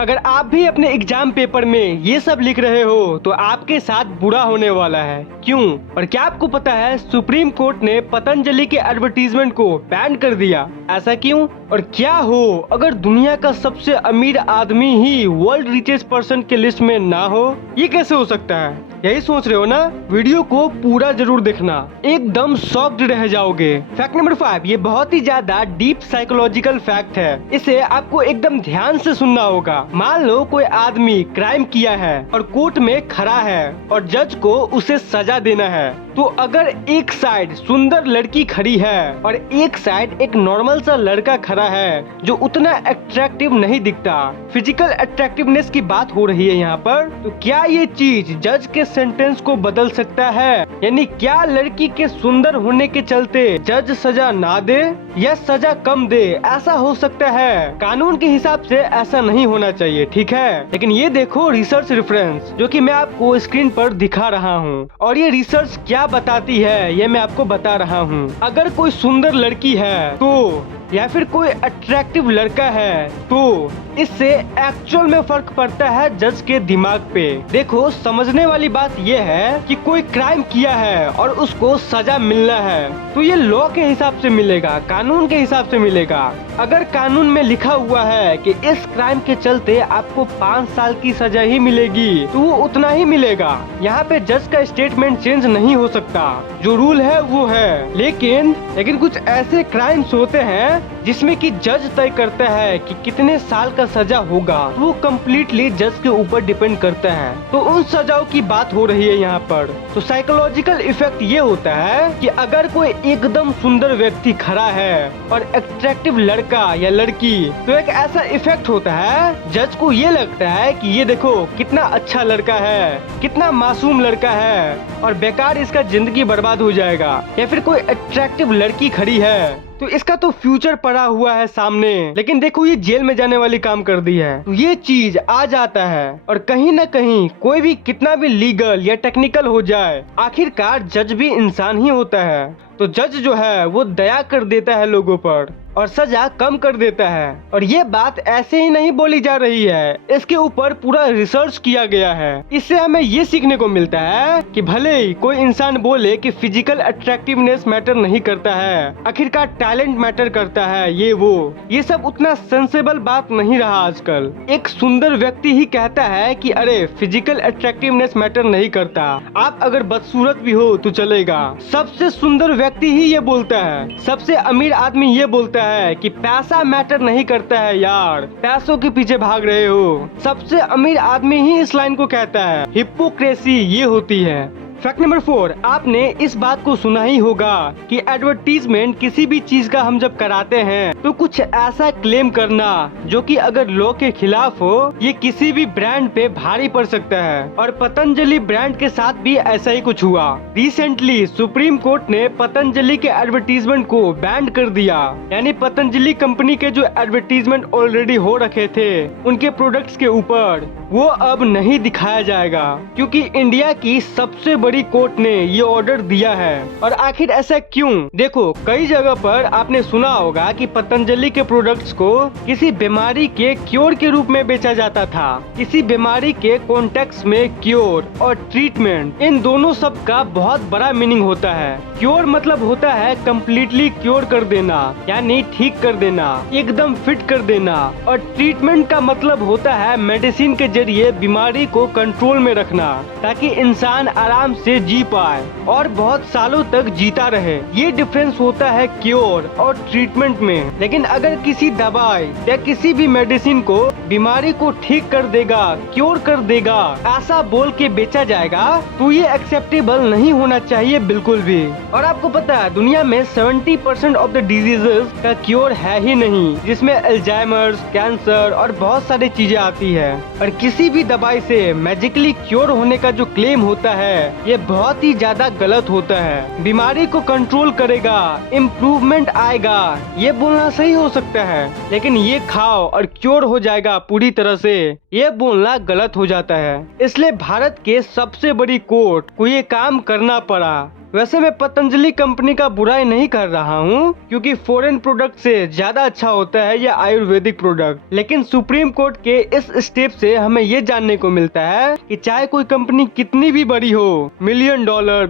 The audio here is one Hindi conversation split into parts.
अगर आप भी अपने एग्जाम पेपर में ये सब लिख रहे हो तो आपके साथ बुरा होने वाला है। क्यों? और क्या आपको पता है सुप्रीम कोर्ट ने पतंजलि के एडवर्टीजमेंट को बैन कर दिया? ऐसा क्यों? और क्या हो अगर दुनिया का सबसे अमीर आदमी ही वर्ल्ड रिचेस्ट पर्सन के लिस्ट में ना हो? ये कैसे हो सकता है? यही सोच रहे हो ना? वीडियो को पूरा जरूर देखना, एकदम शॉक्ड रह जाओगे। फैक्ट नंबर 5, ये बहुत ही ज्यादा डीप साइकोलॉजिकल फैक्ट है, इसे आपको एकदम ध्यान से सुनना होगा। मान लो कोई आदमी क्राइम किया है और कोर्ट में खड़ा है और जज को उसे सजा देना है, तो अगर एक साइड सुंदर लड़की खड़ी है और एक साइड एक नॉर्मल सा लड़का खड़ा है जो उतना अट्रैक्टिव नहीं दिखता, फिजिकल अट्रैक्टिवनेस की बात हो रही है यहाँ पर, तो क्या ये चीज जज के सेंटेंस को बदल सकता है? यानी क्या लड़की के सुंदर होने के चलते जज सजा ना दे या सजा कम दे? ऐसा हो सकता है? कानून के हिसाब से ऐसा नहीं होना चाहिए, ठीक है? लेकिन ये देखो रिसर्च रेफरेंस जो कि मैं आपको स्क्रीन पर दिखा रहा हूँ, और ये रिसर्च क्या बताती है ये मैं आपको बता रहा हूँ। अगर कोई सुंदर लड़की है तो या फिर कोई अट्रैक्टिव लड़का है तो इससे एक्चुअल में फर्क पड़ता है जज के दिमाग पे। देखो समझने वाली बात यह है कि कोई क्राइम किया है और उसको सजा मिलना है तो ये लॉ के हिसाब से मिलेगा, कानून के हिसाब से मिलेगा। अगर कानून में लिखा हुआ है कि इस क्राइम के चलते आपको 5 साल की सजा ही मिलेगी तो वो उतना ही मिलेगा। यहाँ पे जज का स्टेटमेंट चेंज नहीं हो सकता, जो रूल है वो है। लेकिन कुछ ऐसे क्राइम्स होते हैं जिसमें कि जज तय करता है कि कितने साल का सजा होगा, वो कम्प्लीटली जज के ऊपर डिपेंड करता है। तो उन सजाओं की बात हो रही है यहाँ पर। तो साइकोलॉजिकल इफेक्ट ये होता है कि अगर कोई एकदम सुंदर व्यक्ति खड़ा है और अट्रैक्टिव लड़का या लड़की, तो एक ऐसा इफेक्ट होता है जज को ये लगता है कि ये देखो कितना अच्छा लड़का है, कितना मासूम लड़का है और बेकार इसका जिंदगी बर्बाद हो जाएगा। या फिर कोई अट्रैक्टिव लड़की खड़ी है तो इसका तो फ्यूचर पड़ा हुआ है सामने, लेकिन देखो ये जेल में जाने वाली काम कर दी है। तो ये चीज आ जाता है और कहीं ना कहीं कोई भी कितना भी लीगल या टेक्निकल हो जाए, आखिरकार जज भी इंसान ही होता है। तो जज जो है वो दया कर देता है लोगों पर और सजा कम कर देता है। और ये बात ऐसे ही नहीं बोली जा रही है, इसके ऊपर पूरा रिसर्च किया गया है। इससे हमें ये सीखने को मिलता है कि भले ही कोई इंसान बोले कि फिजिकल अट्रैक्टिवनेस मैटर नहीं करता है, आखिरकार टैलेंट मैटर करता है, ये सब उतना सेंसेबल बात नहीं रहा आजकल। एक सुंदर व्यक्ति ही कहता है कि अरे फिजिकल अट्रैक्टिवनेस मैटर नहीं करता, आप अगर बदसूरत भी हो तो चलेगा। सबसे सुंदर व्यक्ति ही ये बोलता है, सबसे अमीर आदमी ये बोलता है कि पैसा मैटर नहीं करता है यार, पैसों के पीछे भाग रहे हो। सबसे अमीर आदमी ही इस लाइन को कहता है। हिपोक्रेसी ये होती है। फैक्ट नंबर 4, आपने इस बात को सुना ही होगा कि एडवर्टीजमेंट किसी भी चीज का हम जब कराते हैं तो कुछ ऐसा क्लेम करना जो कि अगर लॉ के खिलाफ हो, ये किसी भी ब्रांड पे भारी पड़ सकता है। और पतंजलि ब्रांड के साथ भी ऐसा ही कुछ हुआ। रिसेंटली सुप्रीम कोर्ट ने पतंजलि के एडवर्टीजमेंट को बैन कर दिया, यानी पतंजलि कंपनी के जो एडवर्टीजमेंट ऑलरेडी हो रखे थे उनके प्रोडक्ट्स के ऊपर, वो अब नहीं दिखाया जाएगा, क्योंकि इंडिया की सबसे बड़ी कोर्ट ने ये ऑर्डर दिया है। और आखिर ऐसा क्यों? देखो कई जगह पर आपने सुना होगा कि पतंजलि के प्रोडक्ट्स को किसी बीमारी के क्योर के रूप में बेचा जाता था। किसी बीमारी के कॉन्टेक्स्ट में क्योर और ट्रीटमेंट, इन दोनों सब का बहुत बड़ा मीनिंग होता है। क्योर मतलब होता है कम्प्लीटली क्योर कर देना, यानी ठीक कर देना, एकदम फिट कर देना। और ट्रीटमेंट का मतलब होता है मेडिसिन के जरिए बीमारी को कंट्रोल में रखना, ताकि इंसान आराम से जी पाए और बहुत सालों तक जीता रहे। ये डिफरेंस होता है क्योर और ट्रीटमेंट में। लेकिन अगर किसी दवाई या किसी भी मेडिसिन को बीमारी को ठीक कर देगा, क्योर कर देगा, ऐसा बोल के बेचा जाएगा तो ये एक्सेप्टेबल नहीं होना चाहिए बिल्कुल भी। और आपको पता है दुनिया में 70% ऑफ द डिजीजेस का क्योर है ही नहीं, जिसमें अल्जाइमर्स, कैंसर और बहुत सारी चीजें आती है। और किसी भी दवाई से मैजिकली क्योर होने का जो क्लेम होता है ये बहुत ही ज्यादा गलत होता है। बीमारी को कंट्रोल करेगा, इम्प्रूवमेंट आएगा, ये बोलना सही हो सकता है, लेकिन ये खाओ और क्योर हो जाएगा पूरी तरह से, ये बोलना गलत हो जाता है। इसलिए भारत के सबसे बड़ी कोर्ट को ये काम करना पड़ा। वैसे मैं पतंजलि कंपनी का बुराई नहीं कर रहा हूँ, क्योंकि फॉरेन प्रोडक्ट से ज्यादा अच्छा होता है ये आयुर्वेदिक प्रोडक्ट। लेकिन सुप्रीम कोर्ट के इस स्टेप से हमें ये जानने को मिलता है कि चाहे कोई कंपनी कितनी भी बड़ी हो, $1 मिलियन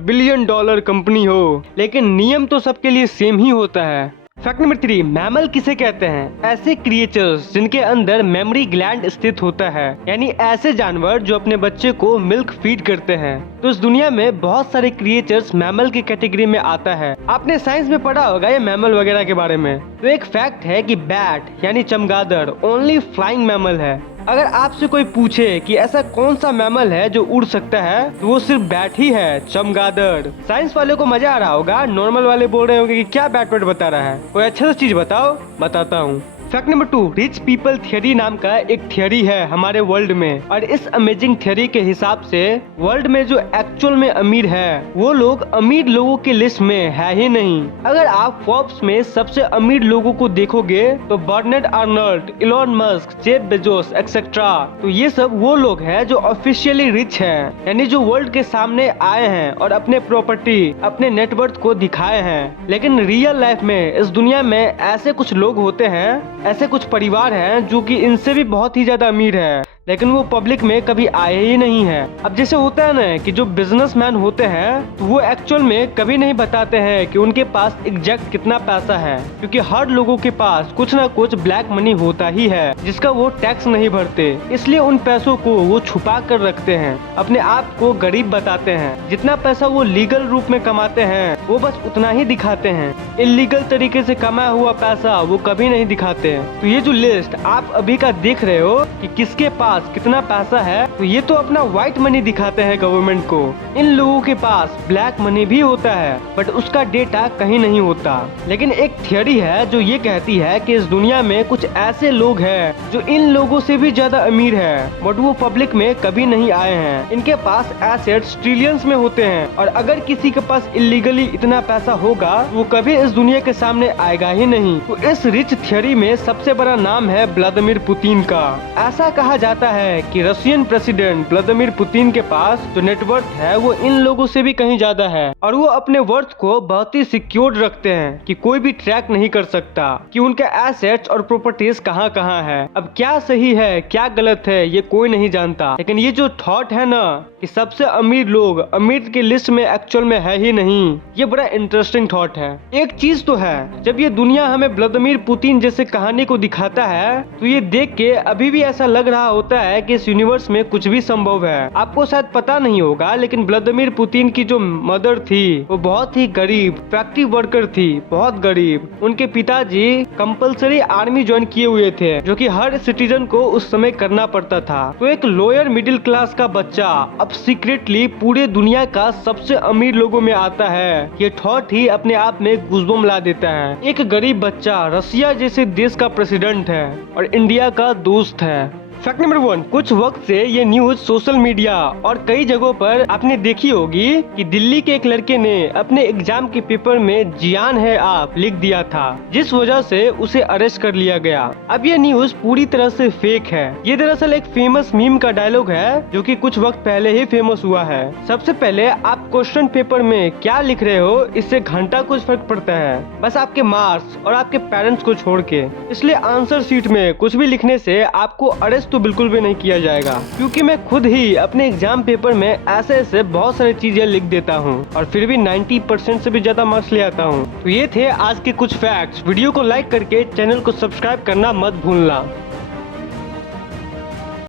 बिलियन डॉलर कंपनी हो, लेकिन नियम तो सबके लिए सेम ही होता है। फैक्ट नंबर 3, मैमल किसे कहते हैं? ऐसे क्रिएचर्स जिनके अंदर मेमोरी ग्लैंड स्थित होता है, यानी ऐसे जानवर जो अपने बच्चे को मिल्क फीड करते हैं। तो इस दुनिया में बहुत सारे क्रिएचर्स मैमल की कैटेगरी में आता है। आपने साइंस में पढ़ा होगा ये मैमल वगैरह के बारे में। तो एक फैक्ट है कि बैट यानी चमगादड़ ओनली फ्लाइंग मैमल है। अगर आपसे कोई पूछे कि ऐसा कौन सा मैमल है जो उड़ सकता है, तो वो सिर्फ बैट ही है, चमगादड़। साइंस वाले को मजा आ रहा होगा, नॉर्मल वाले बोल रहे होंगे कि क्या बैट बैट बता रहा है। कोई अच्छा सा चीज बताओ, बताता हूँ। Fact number 2, rich people theory नाम का एक थियरी है हमारे वर्ल्ड में, और इस अमेजिंग थियरी के हिसाब से वर्ल्ड में जो एक्चुअल में अमीर है, वो लोग अमीर लोगों की लिस्ट में है ही नहीं। अगर आप फोर्ब्स में सबसे अमीर लोगों को देखोगे तो Bernard Arnault, Elon Musk, Jeff Bezos etcetera, तो ये सब वो लोग हैं जो ऑफिशियली रिच हैं, यानी जो वर्ल्ड के सामने आए हैं और अपने प्रॉपर्टी, अपने नेटवर्थ को दिखाए हैं। लेकिन रियल लाइफ में इस दुनिया में ऐसे कुछ लोग होते हैं, ऐसे कुछ परिवार हैं जो कि इनसे भी बहुत ही ज्यादा अमीर है, लेकिन वो पब्लिक में कभी आए ही नहीं है। अब जैसे होता है ना कि जो बिजनेसमैन होते हैं, तो वो एक्चुअल में कभी नहीं बताते हैं कि उनके पास एग्जैक्ट कितना पैसा है, क्योंकि हर लोगों के पास कुछ ना कुछ ब्लैक मनी होता ही है जिसका वो टैक्स नहीं भरते। इसलिए उन पैसों को वो छुपा कर रखते हैं, अपने आप को गरीब बताते हैं। जितना पैसा वो लीगल रूप में कमाते हैं वो बस उतना ही दिखाते हैं, इलीगल तरीके से कमाया हुआ पैसा वो कभी नहीं दिखाते। तो ये जो लिस्ट आप अभी का देख रहे हो कि किसके पास कितना पैसा है, तो ये तो अपना व्हाइट मनी दिखाते हैं गवर्नमेंट को। इन लोगों के पास ब्लैक मनी भी होता है, बट उसका डेटा कहीं नहीं होता। लेकिन एक थियरी है जो ये कहती है कि इस दुनिया में कुछ ऐसे लोग हैं जो इन लोगों से भी ज्यादा अमीर है, बट वो पब्लिक में कभी नहीं आए हैं। इनके पास एसेट्स ट्रिलियंस में होते हैं, और अगर किसी के पास इलीगली इतना पैसा होगा वो कभी इस दुनिया के सामने आएगा ही नहीं। तो इस रिच थियरी में सबसे बड़ा नाम है व्लादिमीर पुतिन का। ऐसा कहा जाता है कि रशियन प्रेसिडेंट व्लादिमीर पुतिन के पास जो नेटवर्थ है वो इन लोगों से भी कहीं ज्यादा है, और वो अपने वर्थ को बहुत ही सिक्योर्ड रखते हैं कि कोई भी ट्रैक नहीं कर सकता कि उनके एसेट्स और प्रॉपर्टीज कहाँ कहाँ है। अब क्या सही है क्या गलत है ये कोई नहीं जानता, लेकिन ये जो थॉट है ना कि सबसे अमीर लोग अमीर के लिस्ट में एक्चुअल में है ही नहीं, ये बड़ा इंटरेस्टिंग थॉट है। एक चीज तो है, जब ये दुनिया हमें व्लादिमीर पुतिन जैसे कहानी को दिखाता है, तो ये देख के अभी भी ऐसा लग रहा होता है कि इस यूनिवर्स में कुछ भी संभव है। आपको शायद पता नहीं होगा, लेकिन व्लादिमीर पुतिन की जो मदर थी वो बहुत ही गरीब फैक्ट्री वर्कर थी, बहुत गरीब। उनके पिताजी कंपल्सरी आर्मी ज्वाइन किए हुए थे, जो कि हर सिटीजन को उस समय करना पड़ता था। तो एक लोअर मिडिल क्लास का बच्चा अब सीक्रेटली पूरे दुनिया का सबसे अमीर लोगों में आता है, ये थॉट ही अपने आप में गूज़बम्प ला देता है। एक गरीब बच्चा रसिया जैसे देश का प्रेसिडेंट है और इंडिया का दोस्त है। फैक्ट नंबर 1, कुछ वक्त से ये न्यूज सोशल मीडिया और कई जगहों पर आपने देखी होगी कि दिल्ली के एक लड़के ने अपने एग्जाम के पेपर में जियान है आप लिख दिया था, जिस वजह से उसे अरेस्ट कर लिया गया। अब ये न्यूज पूरी तरह से फेक है। ये दरअसल एक फेमस मीम का डायलॉग है जो कि कुछ वक्त पहले ही फेमस हुआ है। सबसे पहले आप क्वेश्चन पेपर में क्या लिख रहे हो इससे घंटा कुछ फर्क पड़ता है, बस आपके मार्क्स और आपके पेरेंट्स को छोड़ के। इसलिए आंसर शीट में कुछ भी लिखने से आपको अरेस्ट तो बिल्कुल भी नहीं किया जाएगा, क्योंकि मैं खुद ही अपने एग्जाम पेपर में ऐसे बहुत सारी चीजें लिख देता हूँ और फिर भी 90% से भी ज्यादा मार्क्स ले आता हूँ। तो ये थे आज के कुछ फैक्ट्स। वीडियो को लाइक करके चैनल को सब्सक्राइब करना मत भूलना।